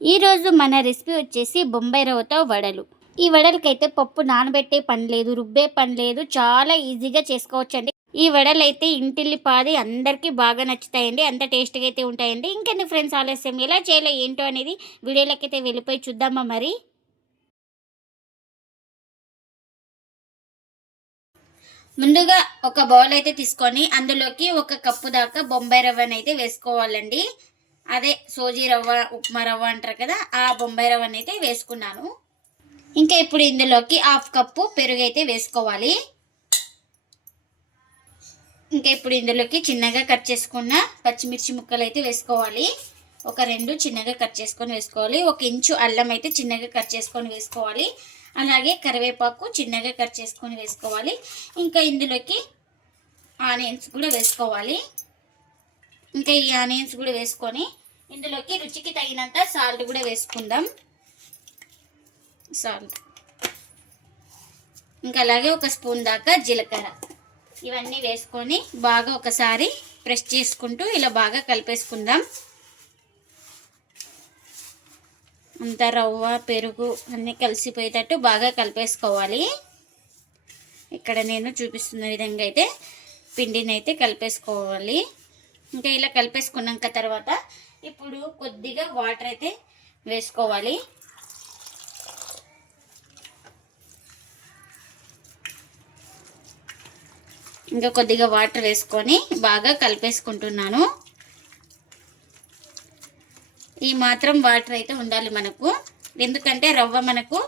ఈరోజు మన రెసిపీ వచ్చేసి బొంబాయి రవ్వతో వడలు. ఈ వడలకైతే పప్పు నానబెట్టే పని లేదు రుబ్బే పని లేదు చాలా ఈజీగా చేసుకోవచ్చండి. ఈ వడలు అయితే ఇంటిల్లి పాది అందరికీ బాగా నచ్చుతాయండి అంత టేస్ట్గా అయితే ఉంటాయండి. ఇంకెన్ని ఫ్రెండ్స్ ఆలస్యం? ఎలా చేయాలో ఏంటో అనేది వీడియోలోకి అయితే వెళ్ళిపోయి చూద్దామా మరి? ముందుగా ఒక బౌల్ అయితే తీసుకొని అందులోకి ఒక కప్పు దాకా బొంబాయి రవ్వనైతే అయితే వేసుకోవాలండి. అదే సోజీ రవ్వ ఉప్మా రవ్వ అంటారు కదా ఆ బొంబాయి రవ్వని అయితే వేసుకున్నాను. ఇంకా ఇప్పుడు ఇందులోకి హాఫ్ కప్పు పెరుగు అయితే వేసుకోవాలి. ఇంకా ఇప్పుడు ఇందులోకి చిన్నగా కట్ చేసుకున్న పచ్చిమిర్చి ముక్కలు అయితే వేసుకోవాలి. ఒక రెండు చిన్నగా కట్ చేసుకొని వేసుకోవాలి. ఒక ఇంచు అల్లం అయితే చిన్నగా కట్ చేసుకొని వేసుకోవాలి. అలాగే కరివేపాకు చిన్నగా కట్ చేసుకొని వేసుకోవాలి. ఇంకా ఇందులోకి ఆనియన్స్ కూడా వేసుకోవాలి. ఇంకా ఈ ఆనియన్స్ కూడా వేసుకొని ఇందులోకి రుచికి తగినంత సాల్ట్ కూడా వేసుకుందాం. సాల్ట్. ఇంకా అలాగే ఒక స్పూన్ దాకా జీలకర్ర. ఇవన్నీ వేసుకొని బాగా ఒకసారి ప్రెస్ చేసుకుంటూ ఇలా బాగా కలిపేసుకుందాం. అంతా రవ్వ పెరుగు అన్నీ కలిసిపోయేటట్టు బాగా కలిపేసుకోవాలి. ఇక్కడ నేను చూపిస్తున్న విధంగా అయితే పిండిని అయితే కలిపేసుకోవాలి. ఇంకా ఇలా కలిపేసుకున్నాక తర్వాత ఇప్పుడు కొద్దిగా వాటర్ అయితే వేసుకోవాలి. ఇంకా కొద్దిగా వాటర్ వేసుకొని బాగా కలిపేసుకుంటున్నాను. ఈ మాత్రం వాటర్ అయితే ఉండాలి మనకు. ఎందుకంటే రవ్వ మనకు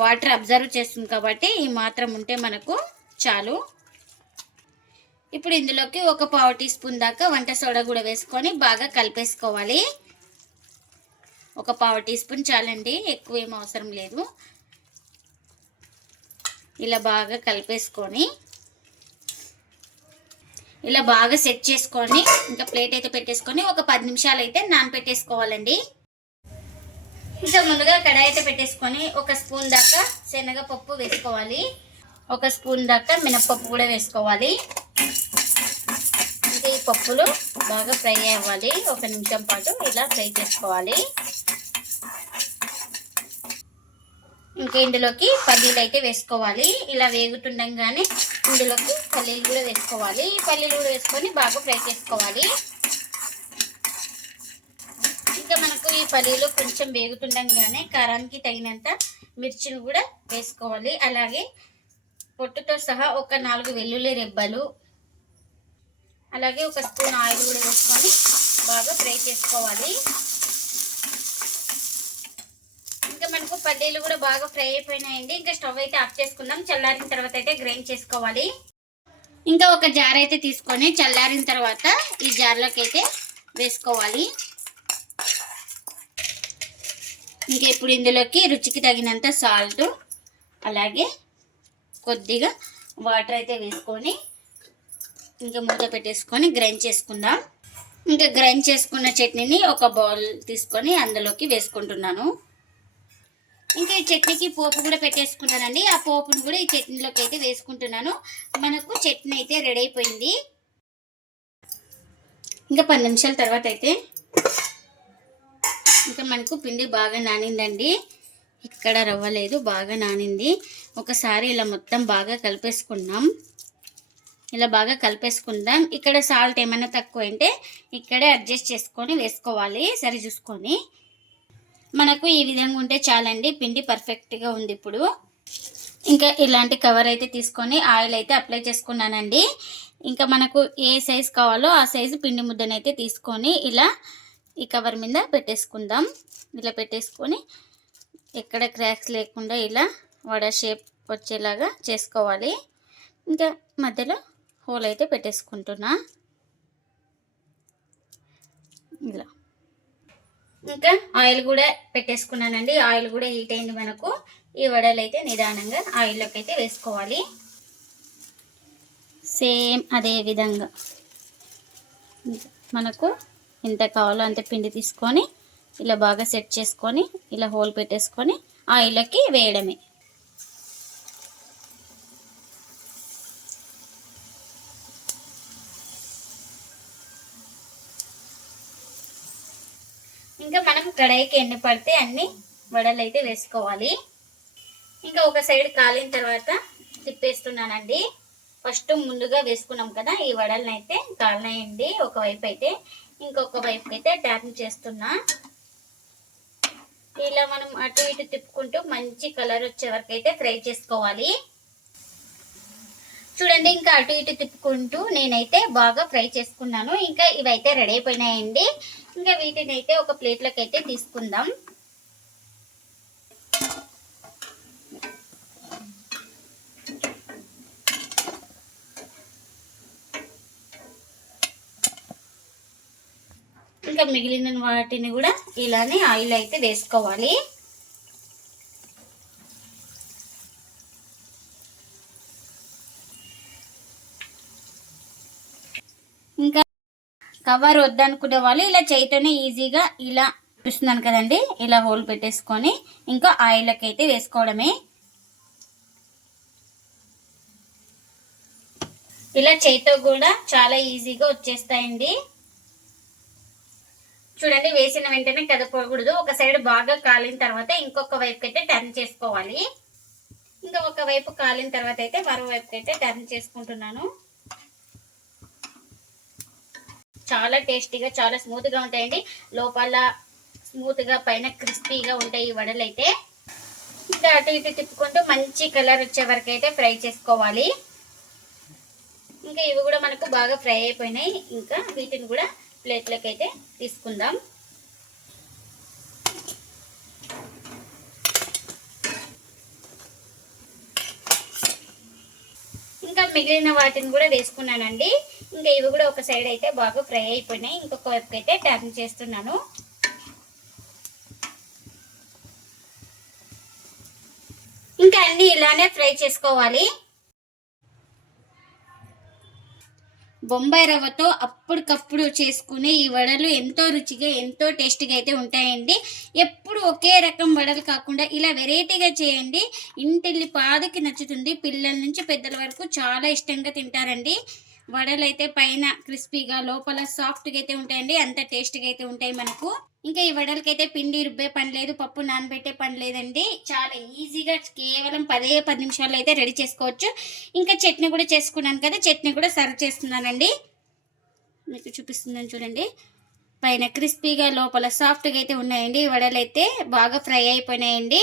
వాటర్ అబ్జర్వ్ చేస్తుంది కాబట్టి ఈ మాత్రం ఉంటే మనకు చాలు. ఇప్పుడు ఇందులోకి ఒక పావు టీ స్పూన్ దాకా వంట సోడా కూడా వేసుకొని బాగా కలిపేసుకోవాలి. ఒక పావు టీ స్పూన్ చాలండి ఎక్కువ ఏం అవసరం లేదు. ఇలా బాగా కలిపేసుకొని ఇలా బాగా సెట్ చేసుకొని ఇంకా ప్లేట్ అయితే పెట్టేసుకొని ఒక పది నిమిషాలు అయితే నానపెట్టేసుకోవాలండి. ఇంకా ముందుగా కడాయి అయితే పెట్టేసుకొని ఒక స్పూన్ దాకా శనగపప్పు వేసుకోవాలి. ఒక స్పూన్ దాకా మినప్పప్పు కూడా వేసుకోవాలి. ఈ పప్పులు బాగా ఫ్రై అవ్వాలి. ఒక నిమిషం పాటు ఇలా ఫ్రై చేసుకోవాలి. ఇంకా ఇందులోకి పల్లీలు అయితే వేసుకోవాలి. ఇలా వేగుతుండగానే ఇందులోకి పల్లీలు కూడా వేసుకోవాలి. ఈ పల్లీలు కూడా వేసుకొని బాగా ఫ్రై చేసుకోవాలి. ఇంకా మనకు ఈ పల్లీలు కొంచెం వేగుతుండగానే కారానికి తగినంత మిర్చిని కూడా వేసుకోవాలి. అలాగే పొట్టుతో సహా ఒక నాలుగు వెల్లుల్లి రెబ్బలు అలాగే ఒక స్పూన్ ఆయిల్ కూడా వేసుకొని బాగా ఫ్రై చేసుకోవాలి. ఇంకా మనకు పల్లీలు కూడా బాగా ఫ్రై అయిపోయినాయండి. ఇంకా స్టవ్ అయితే ఆఫ్ చేసుకుందాం. చల్లారిన తర్వాత అయితే గ్రైండ్ చేసుకోవాలి. ఇంకా ఒక జార్ అయితే తీసుకొని చల్లారిన తర్వాత ఈ జార్లోకి అయితే వేసుకోవాలి. ఇంకా ఇప్పుడు ఇందులోకి రుచికి తగినంత సాల్ట్ అలాగే కొద్దిగా వాటర్ అయితే వేసుకొని ఇంకా మూత పెట్టేసుకొని గ్రైండ్ చేసుకుందాం. ఇంకా గ్రైండ్ చేసుకున్న చట్నీని ఒక బౌల్ తీసుకొని అందులోకి వేసుకుంటున్నాను. ఇంకా ఈ చట్నీకి పోపు కూడా పెట్టేసుకున్నానండి. ఆ పోపును కూడా ఈ చట్నీలోకి అయితే వేసుకుంటున్నాను. మనకు చట్నీ అయితే రెడీ అయిపోయింది. ఇంకా పది నిమిషాల తర్వాత అయితే ఇంకా మనకు పిండి బాగా నానిందండి. ఇక్కడ రవ్వ లేదు బాగా నానింది. ఒకసారి ఇలా మొత్తం బాగా కలిపేసుకున్నాం. ఇలా బాగా కలిపేసుకుందాం. ఇక్కడ సాల్ట్ ఏమైనా తక్కువ అంటే ఇక్కడే అడ్జస్ట్ చేసుకొని వేసుకోవాలి. సరి చూసుకొని. మనకు ఈ విధంగా ఉంటే చాలండి. పిండి పర్ఫెక్ట్గా ఉంది ఇప్పుడు. ఇంకా ఇలాంటి కవర్ అయితే తీసుకొని ఆయిల్ అయితే అప్లై చేసుకున్నానండి. ఇంకా మనకు ఏ సైజ్ కావాలో ఆ సైజు పిండి ముద్దనైతే తీసుకొని ఇలా ఈ కవర్ మీద పెట్టేసుకుందాం. ఇలా పెట్టేసుకొని ఎక్కడ క్రాక్స్ లేకుండా ఇలా వడ షేప్ వచ్చేలాగా చేసుకోవాలి. ఇంకా మధ్యలో హోల్ అయితే పెట్టేసుకుంటున్నా. ఇలా ఇంకా ఆయిల్ కూడా పెట్టేసుకున్నానండి. ఆయిల్ కూడా హీట్ అయింది మనకు. ఈ వడలు అయితే నిదానంగా ఆయిల్లోకి అయితే వేసుకోవాలి. సేమ్ అదే విధంగా. మనకు ఎంత కావాలో అంత పిండి తీసుకొని ఇలా బాగా సెట్ చేసుకొని ఇలా హోల్ పెట్టేసుకొని ఆయిల్లోకి వేయడమే ఇంకా మనకు కడాయికి ఎన్ని పడితే అన్ని వడలు అయితే వేసుకోవాలి. ఇంకా ఒక సైడ్ కాలిన తర్వాత తిప్పేస్తున్నానండి. ఫస్ట్ ముందుగా వేసుకున్నాం కదా ఈ వడలను అయితే కాలినాయండి. ఒకవైపు అయితే ఇంకొక వైపు అయితే ట్యాపింగ్ చేస్తున్నా. ఇలా మనం అటు ఇటు తిప్పుకుంటూ మంచి కలర్ వచ్చే వరకు అయితే ఫ్రై చేసుకోవాలి. చూడండి ఇంకా అటు ఇటు తిప్పుకుంటూ నేనైతే బాగా ఫ్రై చేసుకున్నాను. ఇంకా ఇవైతే రెడీ అయిపోయినాయండి. ఇంకా వీటిని అయితే ఒక ప్లేట్లోకి అయితే తీసుకుందాం. ఇంకా మిగిలిన వాటిని కూడా ఇలానే ఆయిల్ అయితే వేసుకోవాలి ఇంకా కవర్ వద్దనుకునే వాళ్ళు ఇలా చేయితోనే ఈజీగా ఇలా చూస్తున్నాను కదండి. ఇలా హోల్ పెట్టేసుకొని ఇంకా ఆయిల్కి అయితే వేసుకోవడమే. ఇలా చేయితో కూడా చాలా ఈజీగా వచ్చేస్తాయండి. చూడండి వేసిన వెంటనే కదపకూడదు. ఒక సైడ్ బాగా కాలిన తర్వాత ఇంకొక వైపుకి అయితే టర్న్ చేసుకోవాలి. ఇంకా ఒక వైపు కాలిన తర్వాత అయితే మరో వైపుకి అయితే టర్న్ చేసుకుంటున్నాను. చాలా టేస్టీగా చాలా స్మూత్గా ఉంటాయండి. లోపల స్మూత్గా పైన క్రిస్పీగా ఉంటాయి ఈ వడలు అయితే ఇంకా అటు ఇటు తిప్పుకుంటూ మంచి కలర్ వచ్చే వరకు అయితే ఫ్రై చేసుకోవాలి. ఇంకా ఇవి కూడా మనకు బాగా ఫ్రై అయిపోయినాయి. ఇంకా వీటిని కూడా ప్లేట్లోకి అయితే తీసుకుందాం. ఇంకా మిగిలిన వాటిని కూడా వేసుకున్నానండి. ఇంకా ఇవి కూడా ఒక సైడ్ అయితే బాగా ఫ్రై అయిపోయినాయి. ఇంకొక వైపు అయితే టర్న్ చేస్తున్నాను. ఇంకా అన్ని ఇలానే ఫ్రై చేసుకోవాలి. బొంబాయి రవ్వతో అప్పటికప్పుడు చేసుకునే ఈ వడలు ఎంతో రుచిగా ఎంతో టేస్ట్గా అయితే ఉంటాయండి. ఎప్పుడు ఒకే రకం వడలు కాకుండా ఇలా వెరైటీగా చేయండి. ఇంటిల్లి పాదకి నచ్చుతుంది. పిల్లల నుంచి పెద్దల వరకు చాలా ఇష్టంగా తింటారండి. వడలు అయితే పైన క్రిస్పీగా లోపల సాఫ్ట్గా అయితే ఉంటాయండి అంత టేస్ట్గా అయితే ఉంటాయి మనకు. ఇంకా ఈ వడలకైతే పిండి రుబ్బే పని లేదు పప్పు నానబెట్టే పని లేదండి. చాలా ఈజీగా కేవలం పదే పది నిమిషాల్లో అయితే రెడీ చేసుకోవచ్చు. ఇంకా చట్నీ కూడా చేసుకున్నాను కదా చట్నీ కూడా సర్వ్ చేస్తున్నానండి. మీకు చూపిస్తుందని చూడండి. పైన క్రిస్పీగా లోపల సాఫ్ట్గా అయితే ఉన్నాయండి ఈ వడలు అయితే బాగా ఫ్రై అయిపోయినాయండి.